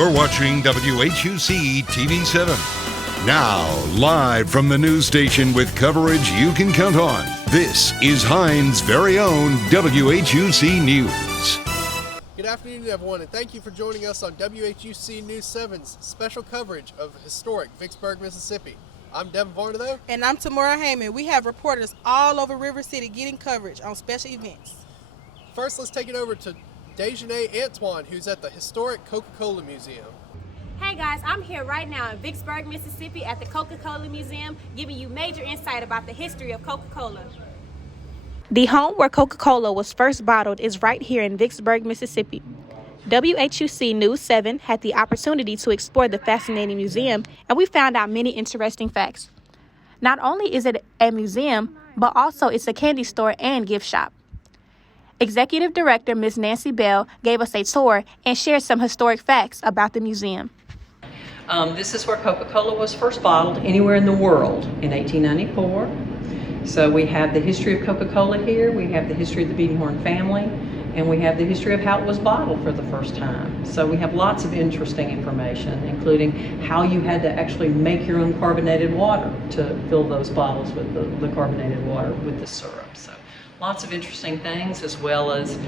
You're watching WHUC TV 7. Now, live from the news station with coverage you can count on, this is Hines' very own WHUC News. Good afternoon, everyone, and thank you for joining us on WHUC News 7's special coverage of historic Vicksburg, Mississippi. I'm Devin Varnado. And I'm Tamara Heyman. We have reporters all over River City getting coverage on special events. First, let's take it over to Dejanay Antoine, who's at the historic CocaCola Museum. Hey guys, I'm here right now in Vicksburg, Mississippi at the CocaCola Museum, giving you major insight about the history of Coca-Cola. The home where Coca-Cola was first bottled is right here in Vicksburg, Mississippi. WHUC News 7 had the opportunity to explore the fascinating museum, and we found out many interesting facts. Not only is it a museum, but also it's a candy store and gift shop. Executive Director Ms. Nancy Bell gave us a tour and shared some historic facts about the museum. This is where Coca-Cola was first bottled anywhere in the world in 1894. So we have the history of Coca-Cola here, we have the history of the Beatenhorn family, and we have the history of how it was bottled for the first time. So we have lots of interesting information, including how you had to actually make your own carbonated water to fill those bottles with the carbonated water with the syrup. So lots of interesting things, as well as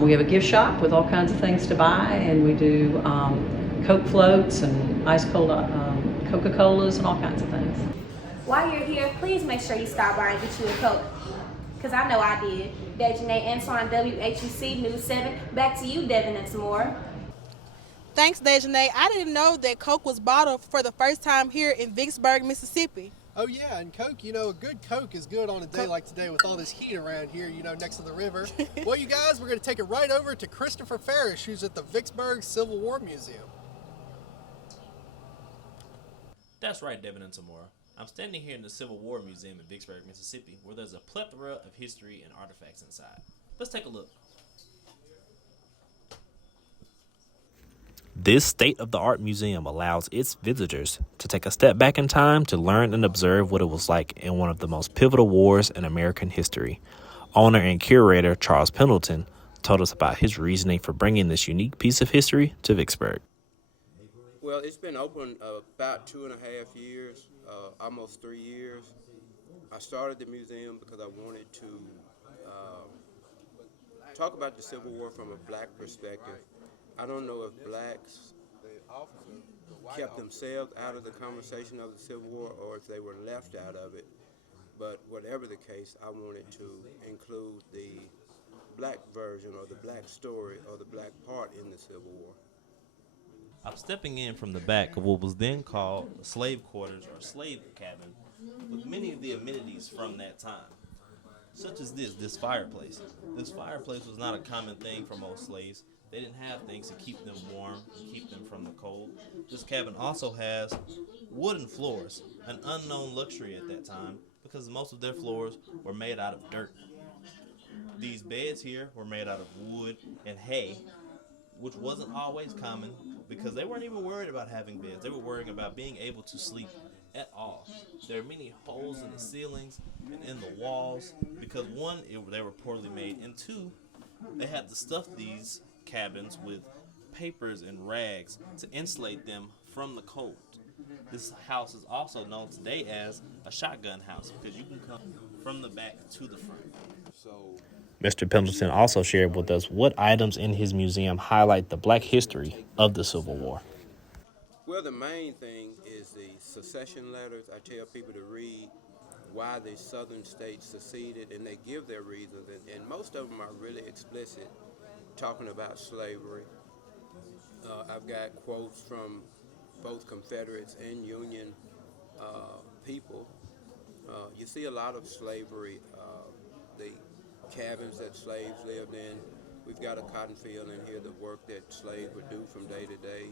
we have a gift shop with all kinds of things to buy, and we do Coke floats and ice cold Coca-Colas and all kinds of things. While you're here, please make sure you stop by and get you a Coke, because I know I did. Dejanay Antoine, WHUC News 7. Back to you, Devin and Tamora. Thanks, Dejanay. I didn't know that Coke was bottled for the first time here in Vicksburg, Mississippi. Oh yeah, and Coke, a good Coke is good on a day like today with all this heat around here, next to the river. Well, you guys, we're going to take it right over to Christopher Farish, who's at the Vicksburg Civil War Museum. That's right, Devin and Tamora. I'm standing here in the Civil War Museum in Vicksburg, Mississippi, where there's a plethora of history and artifacts inside. Let's take a look. This state-of-the-art museum allows its visitors to take a step back in time to learn and observe what it was like in one of the most pivotal wars in American history. Owner and curator Charles Pendleton told us about his reasoning for bringing this unique piece of history to Vicksburg. Well, it's been open about 2.5 years, almost 3 years. I started the museum because I wanted to talk about the Civil War from a black perspective. I don't know if blacks kept themselves out of the conversation of the Civil War or if they were left out of it. But whatever the case, I wanted to include the black version or the black story or the black part in the Civil War. I'm stepping in from the back of what was then called slave quarters or slave cabin, with many of the amenities from that time, such as this fireplace. This fireplace was not a common thing for most slaves. They didn't have things to keep them warm, keep them from the cold. This cabin also has wooden floors, an unknown luxury at that time because most of their floors were made out of dirt. These beds here were made out of wood and hay, which wasn't always common because they weren't even worried about having beds. They were worrying about being able to sleep at all. There are many holes in the ceilings and in the walls because one, they were poorly made, and two, they had to stuff these cabins with papers and rags to insulate them from the cold. This house is also known today as a shotgun house because you can come from the back to the front. Mr. Pendleton also shared with us what items in his museum highlight the black history of the Civil War. Well, the main thing is the secession letters. I tell people to read why the southern states seceded, and they give their reasons, and most of them are really explicit, talking about slavery. I've got quotes from both Confederates and Union people. You see a lot of slavery, the cabins that slaves lived in. We've got a cotton field in here, the work that slaves would do from day to day,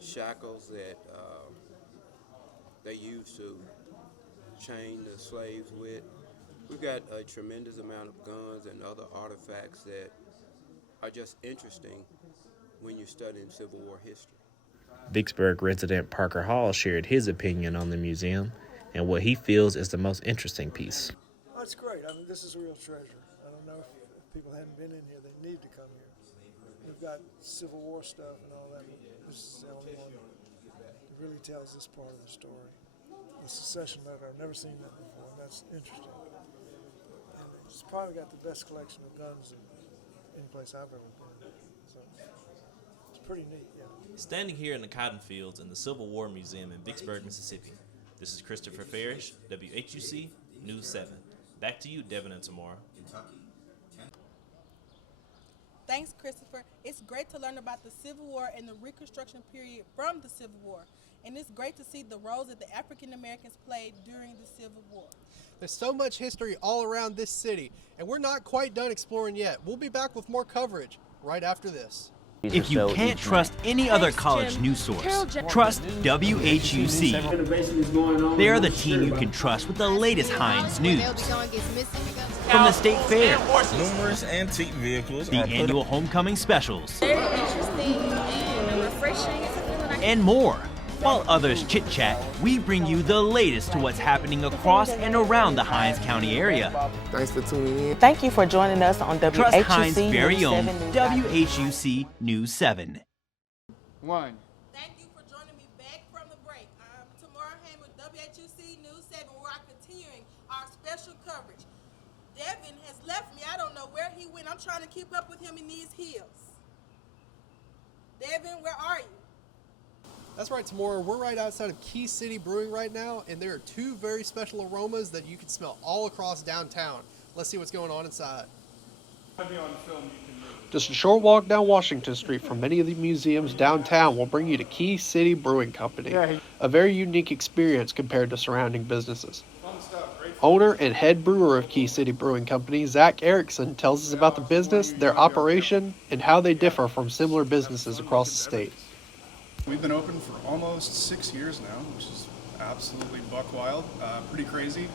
shackles that they used to chain the slaves with. We've got a tremendous amount of guns and other artifacts that are just interesting when you're studying Civil War history. Vicksburg resident Parker Hall shared his opinion on the museum and what he feels is the most interesting piece. That's great. I mean, this is a real treasure. I don't know if people hadn't been in here, they need to come here. We've got Civil War stuff and all that, but this is the only one that really tells this part of the story. The secession letter, I've never seen that before, and that's interesting. And it's probably got the best collection of guns in any place I've ever been. So it's pretty neat, yeah. Standing here in the cotton fields in the Civil War Museum in Vicksburg, Mississippi, this is Christopher Farish, WHUC News 7. Back to you, Devin and Tamara. Thanks, Christopher. It's great to learn about the Civil War and the Reconstruction period from the Civil War. And it's great to see the roles that the African Americans played during the Civil War. There's so much history all around this city, and we're not quite done exploring yet. We'll be back with more coverage right after this. If you can't trust any other college news source, trust WHUC. They are the team you can trust with the latest Heinz news. From the State Fair, numerous antique vehicles, the annual homecoming specials, Very interesting and refreshing. and more. While others chit-chat, we bring you the latest to what's happening across and around the Hines County area. Thanks for tuning in. Thank you for joining us on WHUC Trust Hines' very News own 7 WHUC News 7. One. Thank you for joining me back from the break. I'm Tamara Hamm with WHUC News 7, where I'm continuing our special coverage. Devin has left me. I don't know where he went. I'm trying to keep up with him in these hills. Devin, where are you? That's right, Tamara. We're right outside of City Brewing right now, and there are two very special aromas that you can smell all across downtown. Let's see what's going on inside. Just a short walk down Washington Street from many of the museums downtown will bring you to City Brewing Company, a very unique experience compared to surrounding businesses. Owner and head brewer of City Brewing Company, Zach Erickson, tells us about the business, their operation, and how they differ from similar businesses across the state. We've been open for almost 6 years now, which is absolutely buck wild, pretty crazy.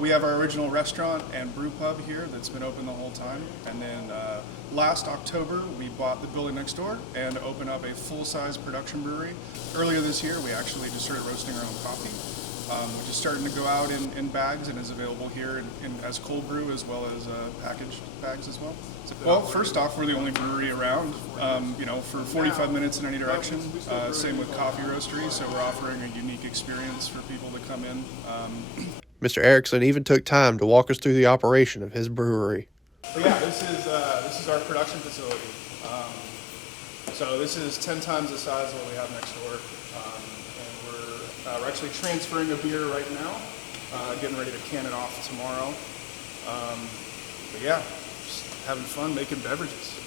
We have our original restaurant and brew pub here that's been open the whole time. And then last October, we bought the building next door and opened up a full-size production brewery. Earlier this year, we actually just started roasting our own coffee, which is starting to go out in bags and is available here as cold brew as well as packaged bags as well. Well, first off, we're the only brewery around, for 45 minutes in any direction. Same with coffee roastery, so we're offering a unique experience for people to come in. Mr. Erickson even took time to walk us through the operation of his brewery. But yeah, this is our production facility. So this is 10 times the size of what we have next door. And we're actually transferring a beer right now, getting ready to can it off tomorrow. But yeah, just having fun making beverages.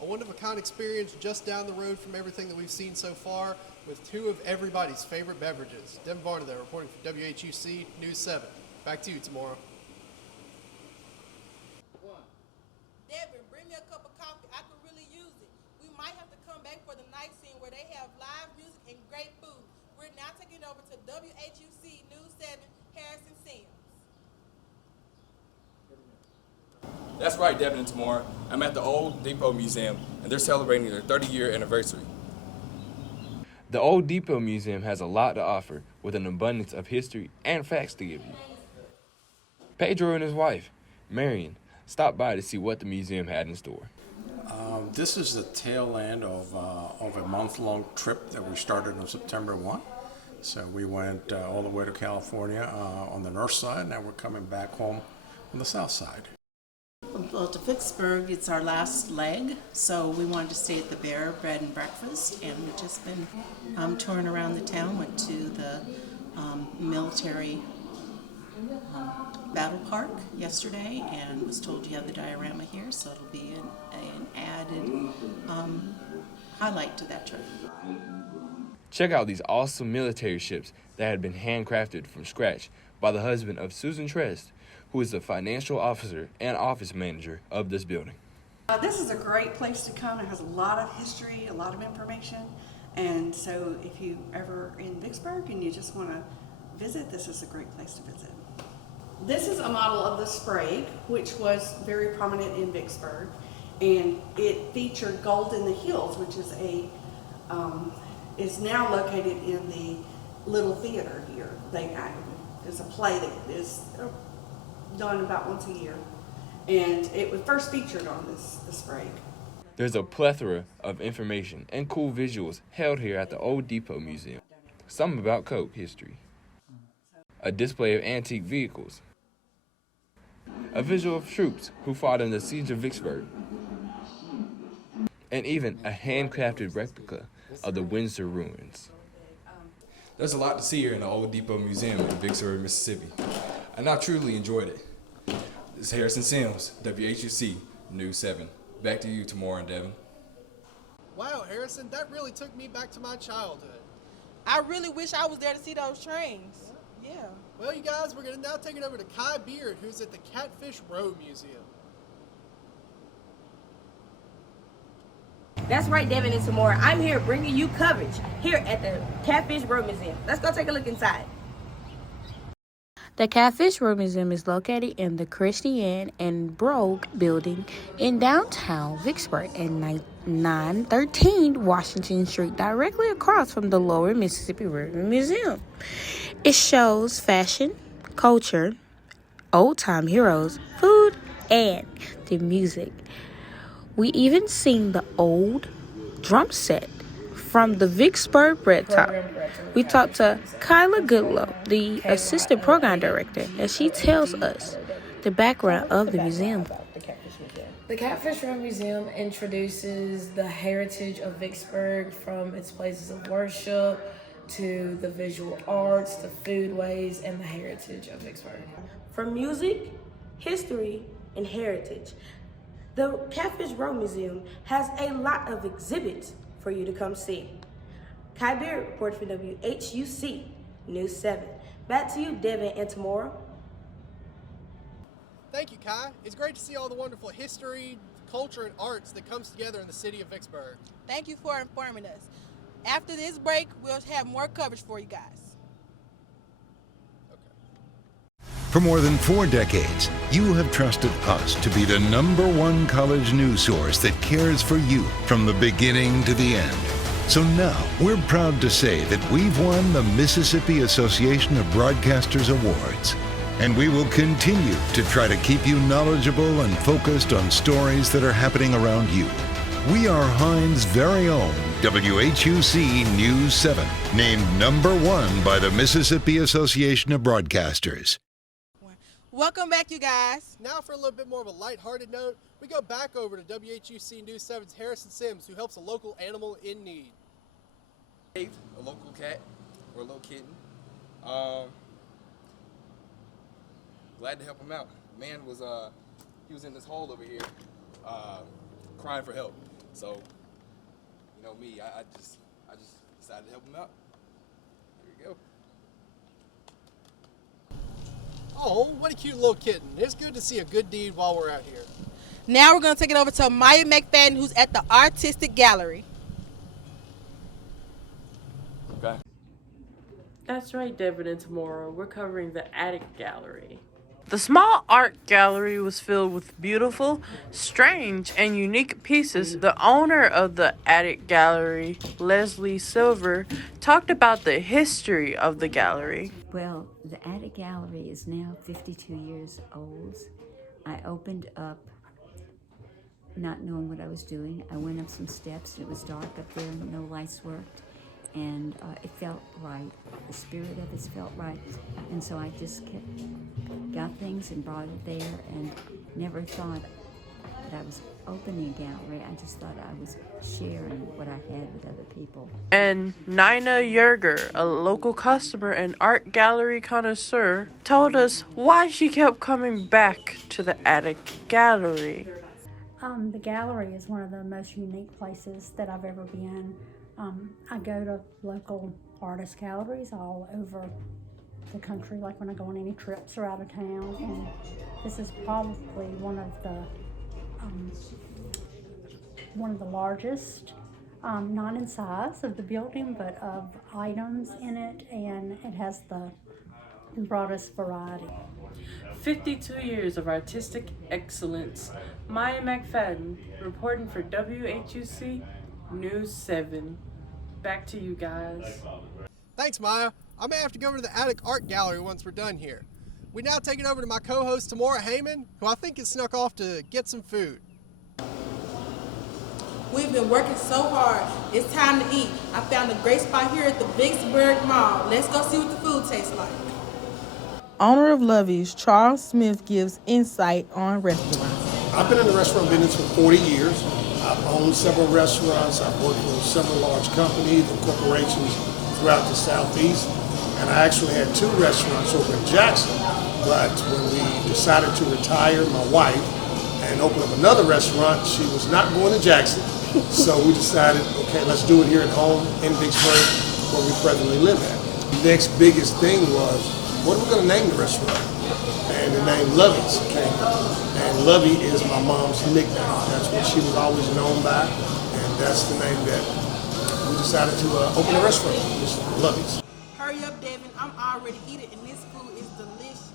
A one-of-a-kind experience just down the road from everything that we've seen so far, with two of everybody's favorite beverages. Devin Varner there, reporting for WHUC News 7. Back to you, Tamara. Devin, bring me a cup of coffee. I could really use it. We might have to come back for the night scene where they have live music and great food. We're now taking over to WHUC News 7, Harrison Sims. That's right, Devin and Tamara. I'm at the Old Depot Museum, and they're celebrating their 30-year anniversary. The Old Depot Museum has a lot to offer, with an abundance of history and facts to give you. Pedro and his wife, Marion, stopped by to see what the museum had in store. This is the tail end of a month-long trip that we started on September 1. So we went all the way to California on the north side, and now we're coming back home on the south side. Well, to Vicksburg, it's our last leg, so we wanted to stay at the Bear Bread and Breakfast, and we've just been touring around the town. Went to the military battle park yesterday and was told you have the diorama here, so it'll be an added highlight to that trip. Check out these awesome military ships that had been handcrafted from scratch by the husband of Susan Trest, who is the financial officer and office manager of this building. This is a great place to come. It has a lot of history, a lot of information, and so if you ever in Vicksburg and you just want to visit, this is a great place to visit. This is a model of the Sprague, which was very prominent in Vicksburg, and it featured Gold in the Hills, which is now located in the Little Theater here. There's a play that is done about once a year, and it was first featured on the Sprague. There's a plethora of information and cool visuals held here at the Old Depot Museum. Some about Coke history, a display of antique vehicles, a visual of troops who fought in the siege of Vicksburg, and even a handcrafted replica of the Windsor ruins. There's a lot to see here in the Old Depot Museum in Vicksburg, Mississippi, and I truly enjoyed it. This is Harrison Sims, WHUC News 7. Back to you, Tamora and Devin. Wow, Harrison, that really took me back to my childhood. I really wish I was there to see those trains. Yeah. Well, you guys, we're going to now take it over to Kai Beard, who's at the Catfish Museum. That's right, Devin and Tamora. I'm here bringing you coverage here at the Catfish Museum. Let's go take a look inside. The Catfish Museum is located in the Christiane and Brogue building in downtown Vicksburg at 913 Washington Street, directly across from the Lower Mississippi River Museum. It shows fashion, culture, old-time heroes, food, and the music. We even seen the old drum set from the Vicksburg Red Top. We talked to Kyla Goodlow, the assistant program director, and she tells us the background of the museum. The Catfish Museum introduces the heritage of Vicksburg, from its places of worship to the visual arts, the foodways, and the heritage of Vicksburg. From music, history, and heritage, the Catfish Museum has a lot of exhibits for you to come see. Kai Beard reports for WHUC News 7. Back to you, Devin and Tamora. Thank you, Kai. It's great to see all the wonderful history, culture, and arts that comes together in the city of Vicksburg. Thank you for informing us. After this break, we'll have more coverage for you guys. For more than 4 decades, you have trusted us to be the #1 college news source that cares for you from the beginning to the end. So now, we're proud to say that we've won the Mississippi Association of Broadcasters Awards. And we will continue to try to keep you knowledgeable and focused on stories that are happening around you. We are Hines' very own WHUC News 7, named #1 by the Mississippi Association of Broadcasters. Welcome back, you guys. Now for a little bit more of a lighthearted note, we go back over to WHUC News 7's Harrison Sims, who helps a local animal in need. A local cat or a little kitten. Glad to help him out. Man was he was in this hole over here, crying for help. So, you know me, I just decided to help him out. Here we go. Oh, what a cute little kitten. It's good to see a good deed while we're out here. Now we're going to take it over to Maya McFadden, who's at the Artistic Gallery. Okay. That's right, Devin and Tamora. We're covering the Attic Gallery. The small art gallery was filled with beautiful, strange, and unique pieces. The owner of the Attic Gallery, Leslie Silver, talked about the history of the gallery. Well, the Attic Gallery is now 52 years old. I opened up not knowing what I was doing. I went up some steps, and it was dark up there, and no lights worked. And it felt right. The spirit of it felt right. And so I just got things and brought it there, and never thought that I was opening a gallery. I just thought I was sharing what I had with other people. And Nina Yerger, a local customer and art gallery connoisseur, told us why she kept coming back to the Attic Gallery. The gallery is one of the most unique places that I've ever been. I go to local artist galleries all over the country, like when I go on any trips or out of town, and this is probably one of the largest, not in size of the building, but of items in it, and it has the broadest variety. 52 years of artistic excellence. Maya McFadden, reporting for WHUC News 7. Back to you guys. Thanks, Maya. I may have to go over to the Attic Art Gallery once we're done here. We now take it over to my co-host, Tamora Heyman, who I think has snuck off to get some food. We've been working so hard. It's time to eat. I found a great spot here at the Vicksburg Mall. Let's go see what the food tastes like. Owner of Lovetts, Charles Smith, gives insight on restaurants. I've been in the restaurant business for 40 years. I've owned several restaurants. I've worked for several large companies and corporations throughout the Southeast. And I actually had 2 restaurants over in Jackson. But when we decided to retire, my wife, and open up another restaurant, she was not going to Jackson. So we decided, okay, let's do it here at home in Vicksburg, where we presently live at. The next biggest thing was, what are we going to name the restaurant? And the name Lovetts came up. And Lovey is my mom's nickname. That's what she was always known by. And that's the name that we decided to open a restaurant, Lovetts. Hurry up, Devin. I'm already eating, and this food is delicious.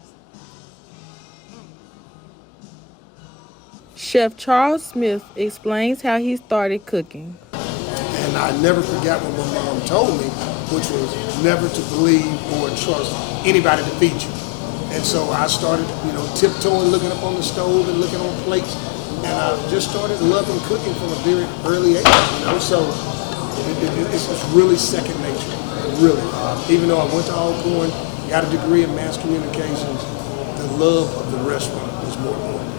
Chef Charles Smith explains how he started cooking. And I never forgot what my mom told me, which was never to believe or trust anybody to feed you. And so I started, tiptoeing, looking up on the stove and looking on plates. And I just started loving cooking from a very early age, So it's really second nature, really. Even though I went to Alcorn, got a degree in mass communications, the love of the restaurant was more important.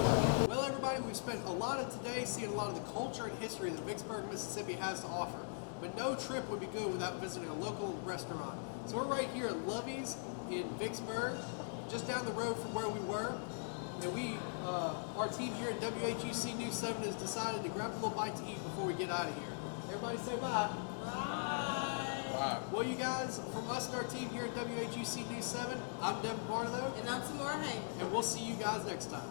Well, everybody, we've spent a lot of today seeing a lot of the culture and history that Vicksburg, Mississippi has to offer. But no trip would be good without visiting a local restaurant. So we're right here at Lovetts in Vicksburg, just down the road from where we were. And our team here at WHUC News 7 has decided to grab a little bite to eat before we get out of here. Everybody say bye. Bye. Well, you guys, from us and our team here at WHUC News 7, I'm Devin Barlow. And I'm Tamora Haynes. And we'll see you guys next time.